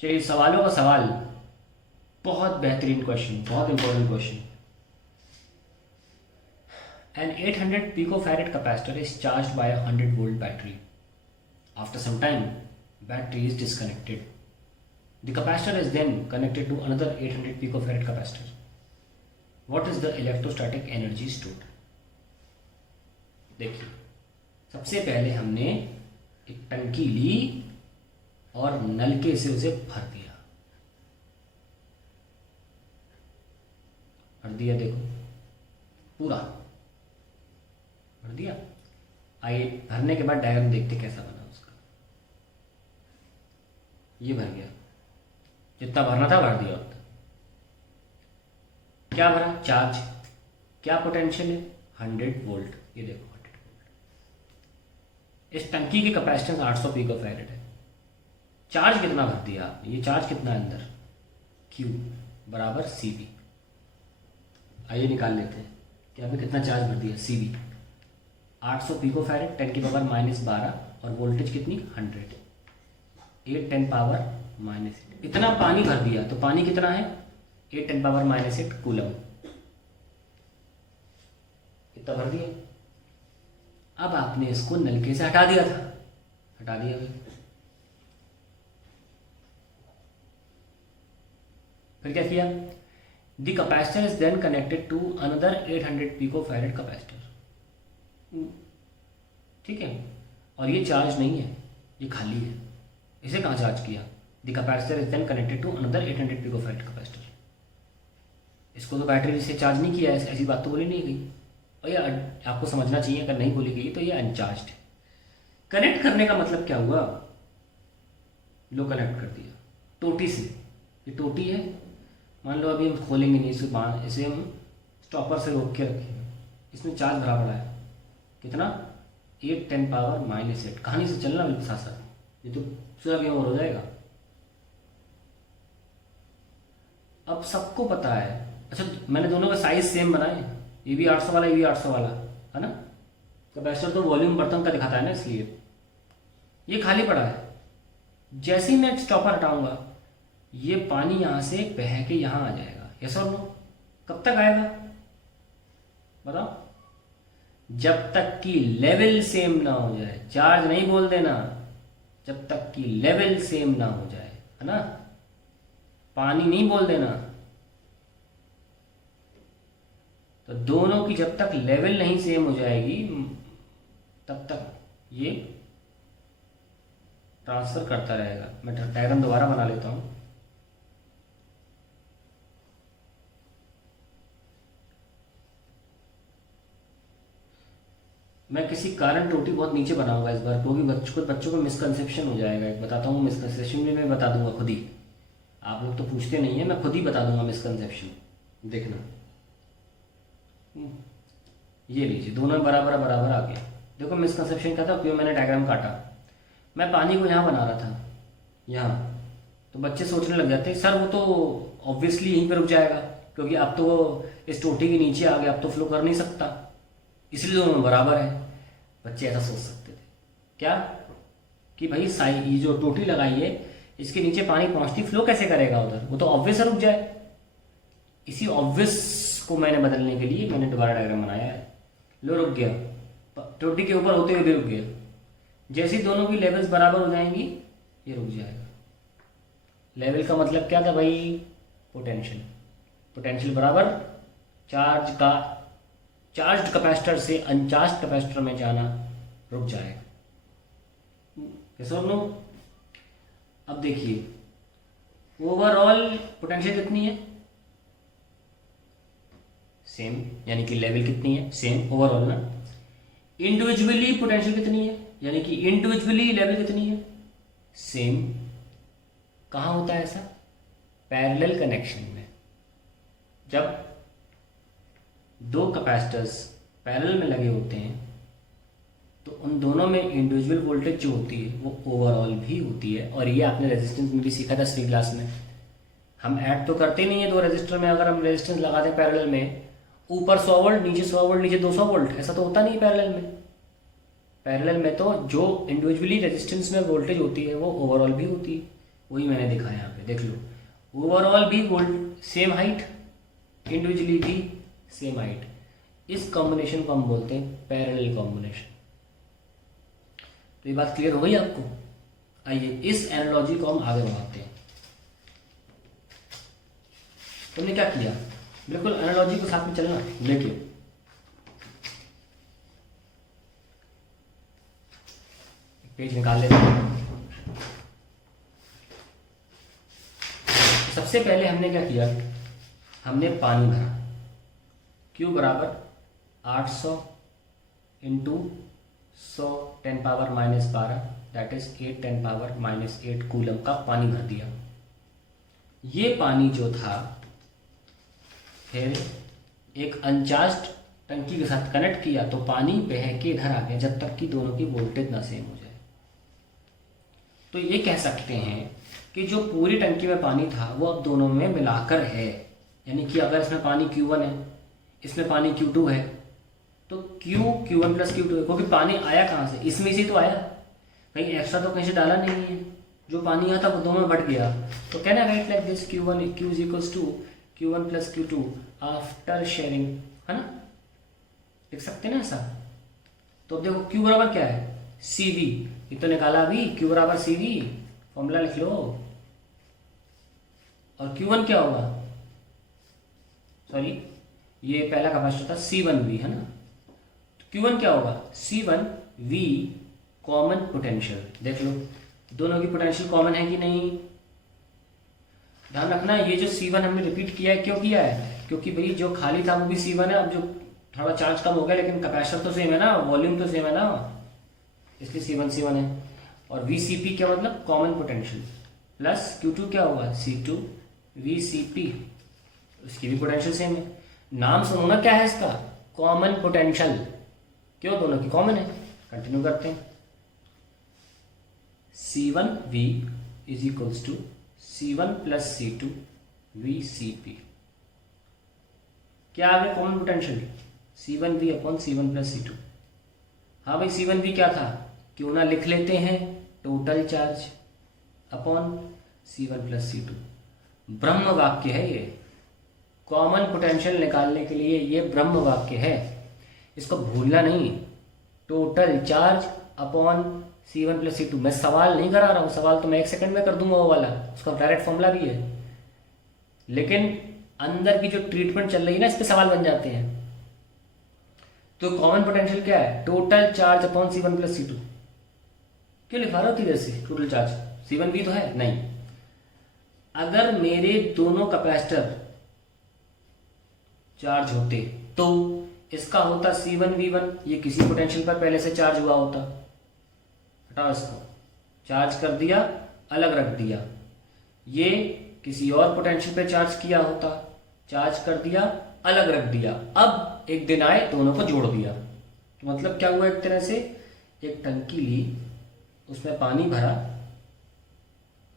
चलिए सवालों का सवाल, बहुत बेहतरीन क्वेश्चन, बहुत important question. An 800 picofarad capacitor is charged by a 100-volt battery. After some time, battery is disconnected. The capacitor is then connected to another 800 picofarad capacitor. What is the electrostatic energy stored? देखिए, सबसे पहले हमने एक टंकी ली और नलके से उसे भर दिया। भर दिया, देखो पूरा भर दिया। आइए भरने के बाद डायग्राम देखते कैसा बना उसका। ये भर गया, जितना भरना था भर दिया उतना। क्या भरा? चार्ज। क्या पोटेंशियल है? 100 वोल्ट। ये देखो 100 वोल्ट। इस टंकी की कैपेसिटेंस 800 पिकोफैरेड है। चार्ज कितना भर दिया आपने? ये चार्ज कितना है अंदर? Q बराबर CV। आइए निकाल लेते हैं कि आपने कितना चार्ज भर दिया। CV 800 पिकोफैरेड 10 की पावर -12 और वोल्टेज कितनी? 100। 8 10 पावर -8। इतना पानी भर दिया, तो पानी कितना है? 8 10 पावर -8 कूलम। इतना भर दिया। अब आपने इसको नलके से हटा दिया था, हटा दिया। फिर क्या किया? The capacitor is then connected to another 800 picofarad capacitor. ठीक है, और ये चार्ज नहीं है, ये खाली है। इसे कहाँ चार्ज किया? The capacitor is then connected to another 800 picofarad capacitor. इसको तो बैटरी से चार्ज नहीं किया है, ऐसी बात तो बोली नहीं गई। और ये आपको समझना चाहिए, अगर नहीं बोली गई तो ये अनचार्ज है। कनेक्ट करने का मतलब क्या हुआ? लो कनेक्ट कर दिया टोटी से। ये टोटी है, मान लो अभी हम खोलेंगे नहीं इसे हम स्टॉपर से रोक के रखेंगे। इसमें चार्ज भरा पड़ा है, कितना? 8 10 पावर -8। कहानी से चलना बिल्कुल साथ साथ, ये तो सिर्फ और हो जाएगा। अब सबको पता है। अच्छा, मैंने दोनों का साइज सेम बनाए, ये भी 800 वाला, ये भी 800 वाला है ना। कैपेसिटर तो वॉल्यूम बर्तन का दिखाता है ना, इसलिए ये खाली पड़ा है। जैसे ही मैं स्टॉपर हटाऊंगा, ये पानी यहां से बह के यहां आ जाएगा। यस और नो? कब तक आएगा बताओ? जब तक कि लेवल सेम ना हो जाए। चार्ज नहीं बोल देना, जब तक कि लेवल सेम ना हो जाए, है ना। पानी नहीं बोल देना। तो दोनों की जब तक लेवल नहीं सेम हो जाएगी, तब तक ये ट्रांसफर करता रहेगा। मैं डायग्राम दोबारा बना लेता हूं। मैं किसी कारण टोटी बहुत नीचे बनाऊंगा इस बार, क्योंकि बच्चों को मिसकंसेप्शन हो जाएगा। एक बताता हूँ मिसकंसेप्शन भी, मैं बता दूंगा खुद ही। आप लोग तो पूछते नहीं है, मैं खुद ही बता दूंगा मिसकंसेप्शन। देखना, ये लीजिए, दोनों बराबर बराबर आ गया। देखो मिसकंसेप्शन क्या था, क्यों मैंने डायग्राम काटा। मैं पानी को यहाँ बना रहा था, यहाँ, तो बच्चे सोचने लग जाते सर वो तो ऑब्वियसली यहीं पर रुक जाएगा, क्योंकि अब तो वो इस टोटी के नीचे आ गया, अब तो फ्लो कर नहीं सकता, इसलिए दोनों बराबर है। बच्चे ऐसा सोच सकते थे क्या कि भाई ये जो टोटी लगाई है, इसके नीचे पानी पहुंचती, फ्लो कैसे करेगा उधर, वो तो ऑब्वियस है रुक जाए। इसी ऑब्वियस को मैंने बदलने के लिए मैंने दोबारा डायग्राम बनाया है। लो रुक गया, टोटी के ऊपर होते हुए भी रुक गया। जैसे ही दोनों की लेवल्स बराबर हो जाएंगी, ये रुक जाएगा। लेवल का मतलब क्या था भाई? पोटेंशियल। पोटेंशियल बराबर चार्ज का, चार्ज कैपेसिटर से अनचार्ज कैपेसिटर में जाना, रुक जाएगा। कैसे नो? अब देखिए ओवरऑल पोटेंशियल कितनी है? सेम, यानी कि लेवल कितनी है? सेम ओवरऑल ना। इंडिविजुअली पोटेंशियल कितनी है? यानी कि इंडिविजुअली लेवल कितनी है? सेम। कहाँ होता है ऐसा? पैरेलल कनेक्शन में। जब दो कैपेसिटर्स पैरेलल में लगे होते हैं, तो उन दोनों में इंडिविजुअल वोल्टेज जो होती है वो ओवरऑल भी होती है। और ये आपने रेजिस्टेंस में भी सीखा था 10वीं क्लास में। हम ऐड तो करते नहीं है दो रेजिस्टर में, अगर हम रेजिस्टेंस लगाते हैं पैरेलल में, ऊपर 100 वोल्ट, नीचे 100 वोल्ट, नीचे 200 वोल्ट, ऐसा तो होता नहीं पैरेलल में। पैरेलल में तो जो इंडिविजुअली रेजिस्टेंस में वोल्टेज होती है वो ओवरऑल भी होती है। वही मैंने दिखाया यहाँ पे, देख लो। ओवरऑल भी वोल्ट सेम हाइट, इंडिविजुअली भी सेम हाइट। इस कॉम्बिनेशन को हम बोलते हैं पैरेलल कॉम्बिनेशन। तो ये बात क्लियर हो गई आपको? आइए इस एनालॉजी को हम आगे बढ़ाते हैं। तुमने क्या किया, बिल्कुल एनालॉजी को साथ में चलना। देखिए पेज निकाल लेते हैं। सबसे पहले हमने क्या किया, हमने पानी भरा। Q बराबर 800 इंटू 100 10⁻⁻12 दैट इज 8 10⁻⁻8 कूलम का पानी भर दिया। ये पानी जो था फिर एक अनचार्ज्ड टंकी के साथ कनेक्ट किया तो पानी बह के इधर आ गया, जब तक कि दोनों की वोल्टेज ना सेम हो जाए। तो ये कह सकते हैं कि जो पूरी टंकी में पानी था वो अब दोनों में मिलाकर है। यानी कि अगर इसमें पानी Q1 है, इसमें पानी Q2 है, तो Q1 प्लस Q2 है, क्योंकि पानी आया कहाँ से, इसमें से तो आया, कहीं एक्स्ट्रा तो कहीं से डाला नहीं है। जो पानी आया था वो दोनों में बढ़ गया। तो can I write like this, Q is equals to Q1 plus Q2 after sharing, है ना, लिख सकते हैं ना ऐसा। तो अब देखो Q बराबर क्या है, CV, ये तो निकाला अभी, Q बराबर CV, फॉर्मूला लिख लो। और Q1 क्या होगा, सॉरी ये पहला कैपेसिटर था C1V, है ना। तो Q1 क्या होगा, C1V कॉमन पोटेंशियल। देख लो दोनों की पोटेंशियल कॉमन है कि नहीं। ध्यान रखना ये जो C1 हमने रिपीट किया है, क्यों किया है, क्योंकि भाई जो खाली था वो भी C1 है। अब जो थोड़ा चार्ज कम हो गया लेकिन कैपेसिटर तो सेम है ना, वॉल्यूम तो सेम है ना, इसलिए C1 है। और VCP क्या मतलब, कॉमन पोटेंशियल, प्लस Q2 क्या होगा, C2 VCP, उसकी भी पोटेंशियल सेम है। नाम सुनो ना क्या है इसका, कॉमन पोटेंशियल, क्यों, दोनों की कॉमन है। कंटिन्यू करते हैं। C1V is equals to C1 plus C2 VCP। क्या आ गया common potential, C1V upon C1 plus C2। हाँ भाई C1V क्या था, क्यों ना लिख लेते हैं, total charge upon C1 plus C2। ब्रह्म वाक्य है ये, कॉमन पोटेंशियल निकालने के लिए ये ब्रह्म वाक्य है, इसको भूलना नहीं। Total charge upon C1 plus C2। मैं सवाल नहीं करा रहा हूँ, सवाल तो मैं 1 सेकंड में कर दूंगा वो वाला, उसका डायरेक्ट फॉर्मूला भी है, लेकिन अंदर की जो ट्रीटमेंट चल रही है ना, इस पे सवाल बन जाते हैं। तो कॉमन पोटेंशियल क्या है, total charge upon C1 plus C2। क्यों लिखा रहा हूँ से टोटल चार्ज, C1V तो है नहीं। अगर मेरे दोनों कैपेसिटर चार्ज होते तो इसका होता C1V1, ये किसी पोटेंशियल पर पहले से चार्ज हुआ होता, हटाओ इसको, चार्ज कर दिया अलग रख दिया। ये किसी और पोटेंशियल पे चार्ज किया होता, चार्ज कर दिया अलग रख दिया। अब एक दिन आए दोनों को जोड़ दिया, तो मतलब क्या हुआ, एक तरह से एक टंकी ली, उसमें पानी भरा,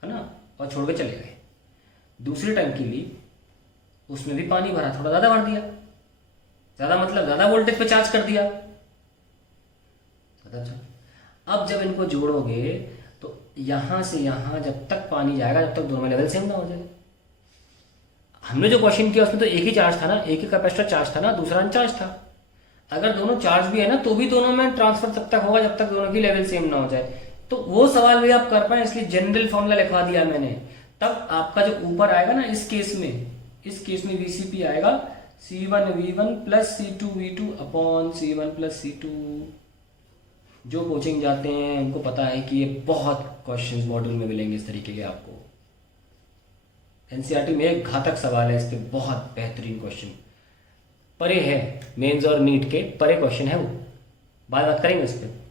है ना, और छोड़ के चले गए। दूसरी टंकी ली, उसमें भी पानी भरा, थोड़ा ज्यादा भर दिया, ज्यादा मतलब ज्यादा वोल्टेज पे चार्ज कर दिया। अच्छा, अब जब इनको जोड़ोगे तो यहां से यहां जब तक पानी जाएगा, जब तक दोनों में लेवल सेम ना हो जाए। हमने जो क्वेश्चन किया उसमें तो एक ही चार्ज था ना, एक ही कैपेसिटर चार्ज था ना, दूसरा अनचार्ज था। अगर दोनों चार्ज भी है ना तो भी दोनों में ट्रांसफर तब तक होगा जब तक दोनों की लेवल सेम ना हो जाए। तो वो सवाल भी आप कर पाए, इसलिए जनरल फॉर्मूला लिखवा दिया मैंने। तब आपका जो ऊपर आएगा ना, इस केस में VCP आएगा C1V1 plus C2V2 upon C1 plus C2। जो कोचिंग जाते हैं उनको पता है कि ये बहुत क्वेश्चंस मॉड्यूल में मिलेंगे इस तरीके के आपको। एनसीईआरटी में एक घातक सवाल है इस पे, बहुत बेहतरीन क्वेश्चन, परे है, मेंस और नीट के परे क्वेश्चन है वो, बात करेंगे उस पर।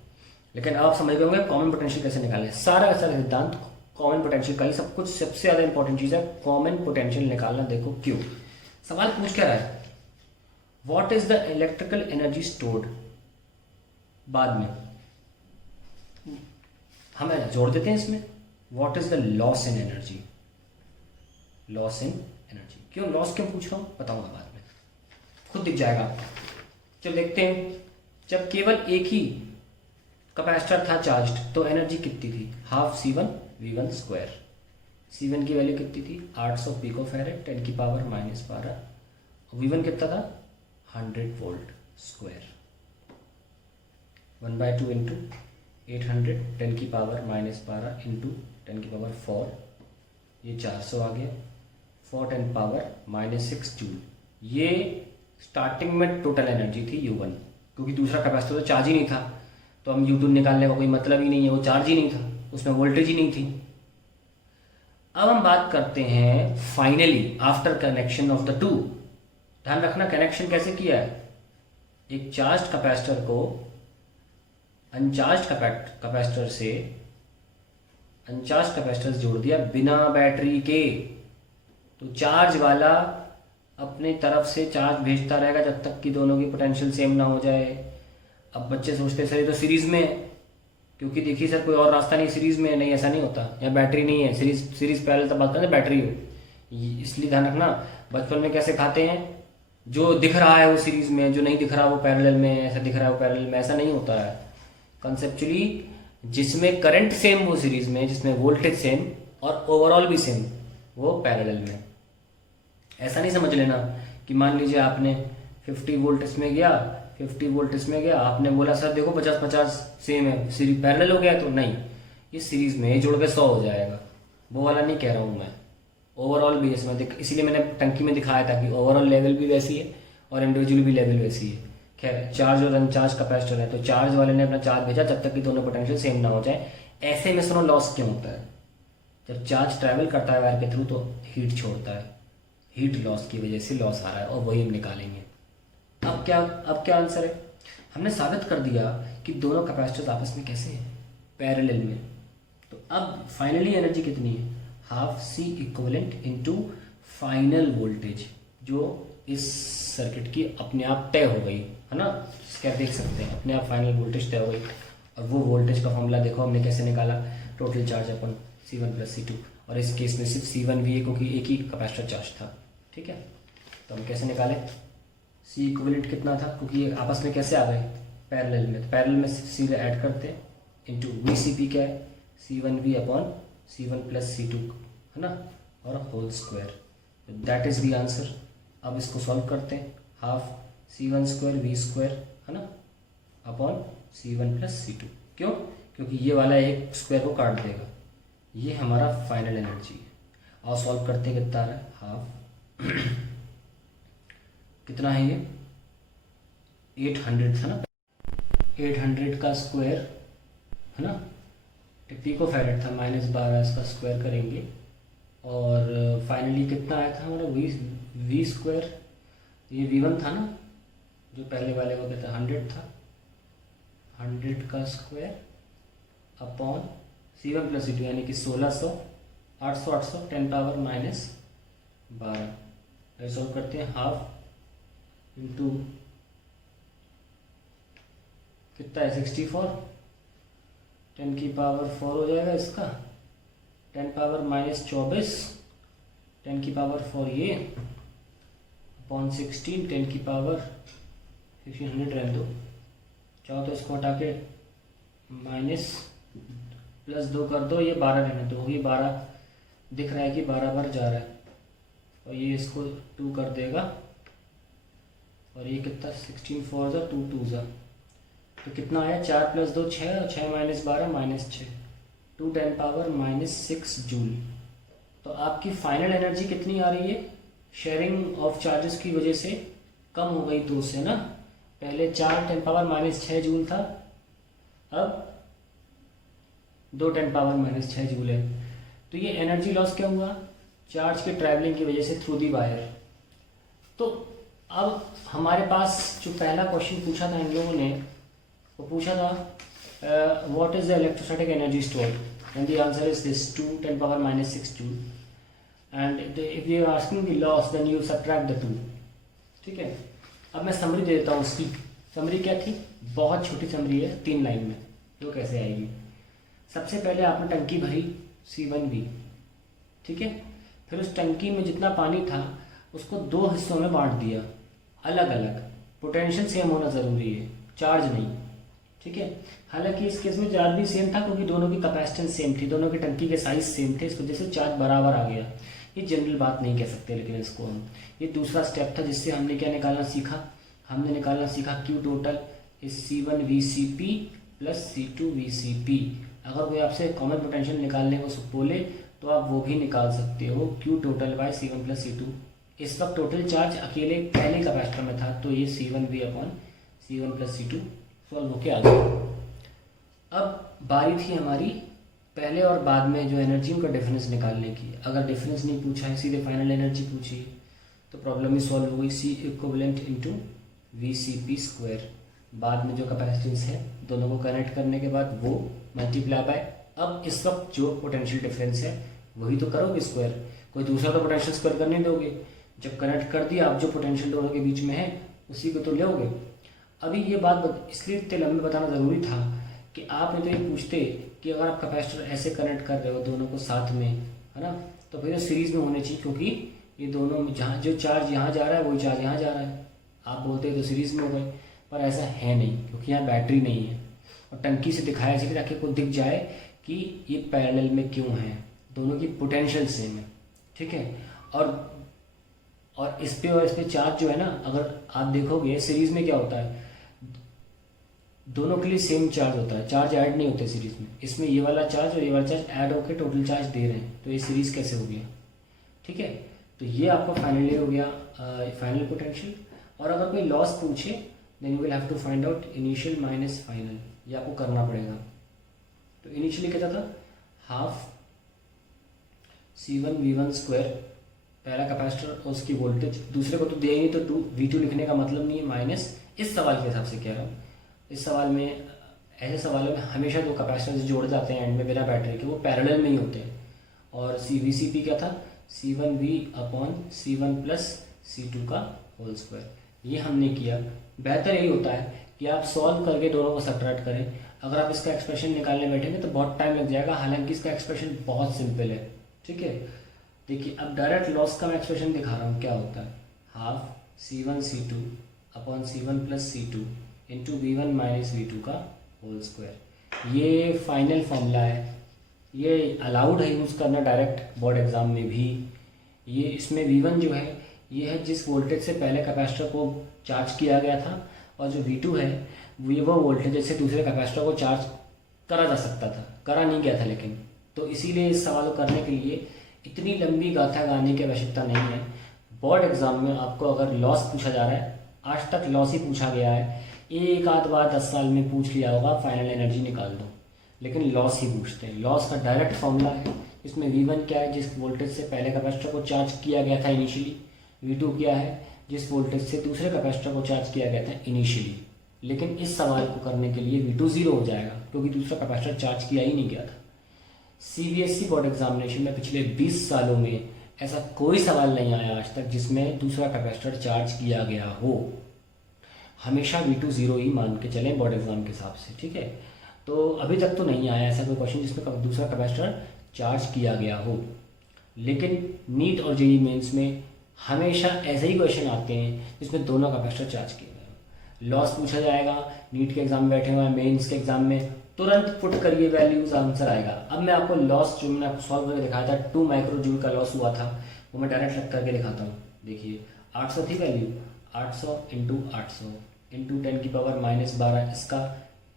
लेकिन आप समझ गए होंगे कॉमन पोटेंशियल कैसे निकालें। सारा सिद्धांत कॉमन पोटेंशियल का ही सब कुछ, सबसे ज्यादा इंपॉर्टेंट चीज है कॉमन पोटेंशियल निकालना। देखो क्यों सवाल पूछ क्या रहा है, what is the electrical energy stored. बाद में हम जोड़ देते हैं इसमें, what is the loss in energy. Loss in energy क्यों, लॉस क्यों पूछ रहा हूं बताऊंगा बाद में, खुद दिख जाएगा आपको। चलो देखते हैं, जब केवल एक ही कैपेसिटर था चार्ज्ड तो एनर्जी कितनी थी, हाफ C1V1 स्क्वायर। C1 की वैल्यू कितनी थी 800 पिको फैरेड 10 की पावर -12। V1 कितना था 100 वोल्ट स्क्वायर 1/2 इंटू 800 10 की पावर -12 इंटू 10 की पावर 4, ये 400 आ गया 4 10 पावर -6 जूल। ये स्टार्टिंग में टोटल एनर्जी थी U1, क्योंकि दूसरा कैपेसिटर तो चार्ज ही नहीं था, तो हम U2 निकालने का कोई मतलब ही नहीं है, वो चार्ज ही नहीं था, उसमें वोल्टेज ही नहीं थी। अब हम बात करते हैं finally after connection of the two. ध्यान रखना कनेक्शन कैसे किया है, एक चार्ज कैपेसिटर को अनचार्ज कैपेसिटर से अनचार्ज कैपेसिटर जोड़ दिया बिना बैटरी के, तो चार्ज वाला अपनी तरफ से चार्ज भेजता रहेगा जब तक कि दोनों की पोटेंशियल सेम ना हो जाए। अब बच्चे सोचते सर ये तो सीरीज में है, क्योंकि देखिए सर कोई और रास्ता नहीं, सीरीज में नहीं, ऐसा नहीं होता, या बैटरी नहीं है, सीरीज पैरेलल तब बात करते हैं बैटरी हो, इसलिए ध्यान रखना। बचपन में कैसे खाते हैं, जो दिख रहा है वो सीरीज में, जो नहीं दिख रहा वो पैरेलल में, ऐसा दिख रहा है वो पैरेलल में, ऐसा नहीं होता है। कंसेप्चुअली जिसमें करंट सेम वो सीरीज में, जिसमें वोल्टेज सेम और ओवरऑल भी सेम वो पैरेलल में। ऐसा नहीं समझ लेना कि मान लीजिए आपने 50 वोल्ट इसमें गया 50 वोल्ट इसमें गया, आपने बोला सर देखो 50-50 सेम है, सीरीज पैरेलल हो गया, तो नहीं, ये सीरीज में जोड़ के 100 हो जाएगा, वो वाला नहीं कह रहा हूँ मैं। ओवरऑल भी इसमें इसीलिए मैंने टंकी में दिखाया था कि ओवरऑल लेवल भी वैसी है और इंडिविजुअल भी लेवल वैसी है। खैर चार्ज और अनचार्ज कैपेसिटर है, तो चार्ज वाले ने अपना चार्ज भेजा जब तक कि दोनों पोटेंशियल सेम ना हो जाए। ऐसे में सुनो लॉस क्यों होता है, जब चार्ज ट्रैवल करता है वायर के थ्रू तो हीट छोड़ता है, हीट लॉस की वजह से लॉस आ रहा है, और वही हम निकालेंगे। अब क्या आंसर है, हमने साबित कर दिया कि दोनों कैपेसिटर्स आपस में कैसे हैं, पैरेलल में। तो अब फाइनली एनर्जी कितनी है, half C equivalent into final voltage, जो इस सर्किट की अपने आप तय हो गई है ना, क्या देख सकते हैं अपने आप फाइनल वोल्टेज तय हो गई। और वो वोल्टेज का फॉर्मूला देखो हमने कैसे निकाला, टोटल चार्ज अपन C1 + C2, और इस केस में सिर्फ C1 भी है क्योंकि एक ही कैपेसिटर चार्ज था। ठीक है, तो हम कैसे निकाले, C इक्विवेलेंट कितना था, क्योंकि ये आपस में कैसे आ गए पैरेलल में, तो पैरेलल में C ऐड करते हैं इंटू VCP क्या है C1V अपॉन C1 + C2 है ना, और whole square, that is the answer. अब इसको सॉल्व करते हैं, हाफ C1² V² है ना अपॉन C1 + C2, क्यों, क्योंकि ये वाला एक स्क्वायर को काट देगा, ये हमारा फाइनल एनर्जी है। और सॉल्व करते हैं कितना आ रहा है, हाफ कितना है ये 800 था ना, 800 का स्क्वायर है ना, पिको फैरेड था, -12 इसका स्क्वायर करेंगे, और फाइनली कितना आया था हमारा V², ये V1 था ना, जो पहले वाले को कहता 100 था, 100 का स्क्वायर अपॉन C1 + C2 यानी कि 1600, 800 800 10 पावर -12। सॉल्व करते हैं, हाफ इंटू कितना है 64, 10 की पावर 4 हो जाएगा इसका, 10 पावर -24, 10 की पावर 4 ये अपॉन 16, 10 की पावर 1600 रहने दो, चाहो तो इसको हटा के +2 कर दो, ये 12 रहने दो, ये 12 दिख रहा है कि 12 बार जा रहा है, और ये इसको 2 कर देगा, और ये कितना 16 4 ज़ा 2 2 ज़ा, तो कितना आया 4 + 2 6, और 6 - 12 -6, 2 10 पावर -6 जूल। तो आपकी फाइनल एनर्जी कितनी आ रही है, शेयरिंग ऑफ चार्जेस की वजह से कम हो गई 2 से ना, पहले 4 10 पावर -6 जूल था, अब 2 10 पावर -6 जूल है। तो ये एनर्जी लॉस क्या हुआ, चार्ज के ट्रैवलिंग की वजह से थ्रू दी वायर। तो अब हमारे पास जो पहला क्वेश्चन पूछा था इन लोगों ने, वो पूछा था what is the electrostatic energy stored, and the answer is this 2 10 power -6 joule, and if you are asking the loss then you subtract the 2। ठीक है, अब मैं समरी दे देता हूँ उसकी। समरी क्या थी, बहुत छोटी समरी है, 3 लाइन में, वो कैसे आएगी। सबसे पहले आपने टंकी भरी C1V, ठीक है, फिर उस टंकी में जितना पानी था उसको 2 हिस्सों में बांट दिया, अलग अलग, पोटेंशियल सेम होना ज़रूरी है, चार्ज नहीं। ठीक है, हालांकि इस केस में चार्ज भी सेम था क्योंकि दोनों की कैपेसिटेंस सेम थी, दोनों की टंकी के साइज सेम थे, इस वजह से चार्ज बराबर आ गया। ये जनरल बात नहीं कह सकते, लेकिन इसको हम, ये दूसरा स्टेप था जिससे हमने क्या निकालना सीखा, हमने निकालना सीखा Q total is C1 VCP plus C2 VCP। अगर कोई आपसे कॉमन पोटेंशियल निकालने को बोले तो आप वो भी निकाल सकते हो, Q total bye C1 plus C2। इस वक्त टोटल चार्ज अकेले पहले कैपेसिटर में था, तो ये C1V upon C1 plus C2 solve होके आ गया। अब बारी थी हमारी पहले और बाद में जो एनर्जी का डिफरेंस निकालने की। अगर डिफरेंस नहीं पूछा है, सीधे फाइनल एनर्जी पूछी, तो प्रॉब्लम ही सॉल्व हो गई। C equivalent into VCP square, बाद में जो कैपेसिटेंस है दोनों को कनेक्ट करने के बाद वो मल्टीप्लाई बाय, अब इस वक्त जो पोटेंशियल डिफरेंस है वही तो करोगे स्क्वायर, कोई दूसरा तो पोटेंशियल स्क्वायर करने दोगे। जब कनेक्ट कर दिया, आप जो पोटेंशियल दोनों के बीच में है उसी को तो लोगे। अभी ये बात इसलिए इतने लंबे बताना ज़रूरी था कि आपने तो ये पूछते कि अगर आप कैपेसिटर ऐसे कनेक्ट कर रहे हो दोनों को साथ में, है ना, तो फिर सीरीज में होने चाहिए, क्योंकि ये दोनों जहाँ जो चार्ज यहाँ जा रहा है वही चार्ज यहाँ जा रहा है। आप बोलते हैं तो सीरीज में हो गए, पर ऐसा है नहीं क्योंकि यहाँ बैटरी नहीं है। और टंकी से दिखाया इसलिए ताकि को दिख जाए कि ये पैरेलल में क्यों है, दोनों की पोटेंशियल सेम है, ठीक है। और इस पे चार्ज जो है ना, अगर आप देखोगे सीरीज में क्या होता है, दोनों के लिए सेम चार्ज होता है, चार्ज ऐड नहीं होते सीरीज में। इसमें ये वाला चार्ज और ये वाला चार्ज ऐड होकर टोटल चार्ज दे रहे हैं, तो ये सीरीज कैसे हो गया, ठीक है। तो ये आपका फाइनली हो गया फाइनल पोटेंशियल। और अगर कोई लॉस पूछे then you will have to find out initial minus final, ये आपको करना पड़ेगा। तो इनिशियली क्या था, हाफ C1 V1 स्क्वायर पहला कैपेसिटर और उसकी वोल्टेज, दूसरे को तो दिया ही नहीं तो V2 लिखने का मतलब नहीं है, माइनस इस सवाल के हिसाब से कह रहा हूँ। इस सवाल में, ऐसे सवालों में हमेशा दो कैपेसिटर जोड़ जाते हैं एंड में बिना बैटरी के, वो पैरेलल में ही होते हैं। और VCP क्या था, C1V upon C1 plus C2 का होल स्क्वायर। ये हमने किया। बेहतर यही होता है कि आप सॉल्व करके दोनों को सब्ट्रैक्ट करें। अगर आप इसका एक्सप्रेशन निकालने बैठेंगे तो बहुत टाइम लग जाएगा, हालांकि इसका एक्सप्रेशन बहुत सिंपल है, ठीक है। देखिए अब डायरेक्ट लॉस का मैं एक्सप्रेशन दिखा रहा हूँ, क्या होता है, half C1 C2 upon C1 plus C2 into V1 minus V2 का होल स्क्वायर। ये फाइनल फॉर्मूला है, ये अलाउड है यूज़ करना डायरेक्ट बोर्ड एग्ज़ाम में भी। ये इसमें V1 जो है ये है जिस वोल्टेज से पहले कैपेसिटर को चार्ज किया गया था, और जो V2 है वो वोल्टेज से दूसरे कैपेसिटर को चार्ज करा जा सकता था, करा नहीं गया था लेकिन। तो इसीलिए इस सवाल को करने के लिए इतनी लंबी गाथा गाने की आवश्यकता नहीं है। बोर्ड एग्जाम में आपको अगर लॉस पूछा जा रहा है, आज तक लॉस ही पूछा गया है, एक आध बार 10 साल में पूछ लिया होगा फाइनल एनर्जी निकाल दो, लेकिन लॉस ही पूछते हैं। लॉस का डायरेक्ट फॉर्मूला है, इसमें V1 क्या है, जिस वोल्टेज से पहले कैपेसिटर को चार्ज किया गया था इनिशियली। V2 क्या है, जिस वोल्टेज से दूसरे कैपेसिटर को चार्ज किया गया था इनिशियली। लेकिन इस सवाल को करने के लिए V2 0 हो जाएगा क्योंकि दूसरा कैपेसिटर चार्ज किया ही नहीं गया था। CBSE बोर्ड एग्जामिनेशन में पिछले 20 सालों में ऐसा कोई सवाल नहीं आया आज तक जिसमें दूसरा कैपेसिटर चार्ज किया गया हो। हमेशा V2 0 ही मान के चलें बोर्ड एग्जाम के हिसाब से, ठीक है। तो अभी तक तो नहीं आया ऐसा कोई क्वेश्चन जिसमें दूसरा कैपेसिटर चार्ज किया गया हो। लेकिन नीट और JEE मेंस में हमेशा ऐसे ही क्वेश्चन आते हैं जिसमें दोनों कैपेसिटर चार्ज किए गए। लॉस पूछा जाएगा, नीट के एग्जाम में बैठे हुए हैं, मेंस के एग्जाम में तुरंत पुट करिए वैल्यूज, आंसर आएगा। अब मैं आपको लॉस जो मैंने आपको सॉल्व करके दिखाया था, 2 माइक्रोजूल का लॉस हुआ था, वो मैं डायरेक्ट लग करके दिखाता हूँ। देखिए 800 थी वैल्यू, 800 इंटू 800 इंटू 10 की पावर -12, इसका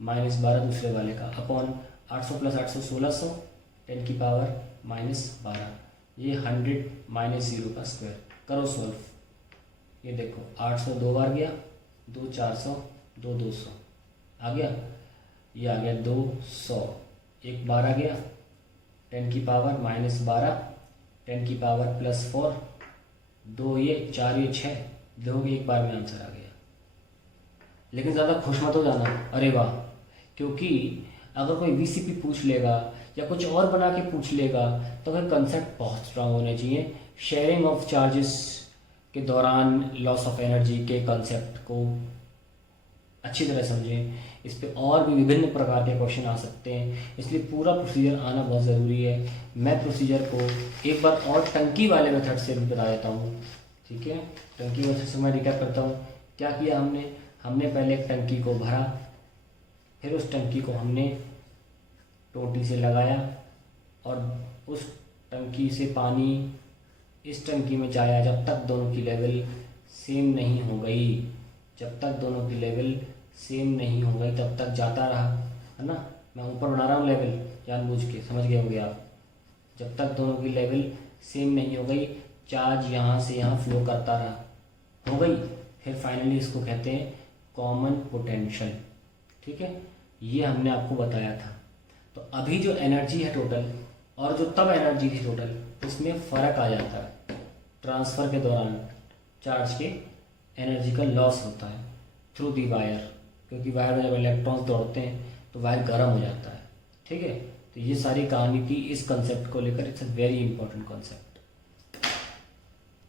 -12 दूसरे वाले का, अपॉन 800 प्लस 800 1600 10 की पावर -12, ये 100 माइनस 0 का स्क्वायर। करो सॉल्व। ये देखो 800 2 बार गया, 2 400 2 200 आ गया, ये आ गया 200, एक बार आ गया 10 की पावर -12 10 की पावर +4, 2 ये 4 ये 6 दोगे, एक बार में आंसर आ गया। लेकिन ज़्यादा खुश मत हो जाना, अरे वाह, क्योंकि अगर कोई VCP पूछ लेगा या कुछ और बना के पूछ लेगा तो फिर कंसेप्ट बहुत स्ट्रांग होने चाहिए। शेयरिंग ऑफ चार्जेस के दौरान लॉस ऑफ एनर्जी के कंसेप्ट को अच्छी तरह समझें। इस पे और भी विभिन्न प्रकार के क्वेश्चन आ सकते हैं, इसलिए पूरा प्रोसीजर आना बहुत ज़रूरी है। मैं प्रोसीजर को एक बार और टंकी वाले मेथड से भी बता देता हूँ, ठीक है। टंकी मेथड से मैं रिकैप करता हूँ। क्या किया हमने पहले एक टंकी को भरा, फिर उस टंकी को हमने टोटी से लगाया और उस टंकी से पानी इस टंकी में जाया जब तक दोनों की लेवल सेम नहीं हो गई। जब तक दोनों की लेवल सेम नहीं हो गई तब तक जाता रहा, है ना। मैं ऊपर बना रहा हूँ लेवल जानबूझ के, समझ गए होंगे आप। जब तक दोनों की लेवल सेम नहीं हो गई चार्ज यहाँ से यहाँ फ्लो करता रहा, हो गई, फिर फाइनली इसको कहते हैं कॉमन पोटेंशियल। ठीक है, ये हमने आपको बताया था। तो अभी जो एनर्जी है टोटल और जो तब एनर्जी थी टोटल, इसमें फ़र्क आ जाता है। ट्रांसफ़र के दौरान चार्ज के एनर्जी का लॉस होता है थ्रू दी वायर, क्योंकि वायर में जब इलेक्ट्रॉन्स दौड़ते हैं तो वायर गर्म हो जाता है। ठीक है, तो ये सारी कहानी थी इस कंसेप्ट को लेकर। It's a very important concept.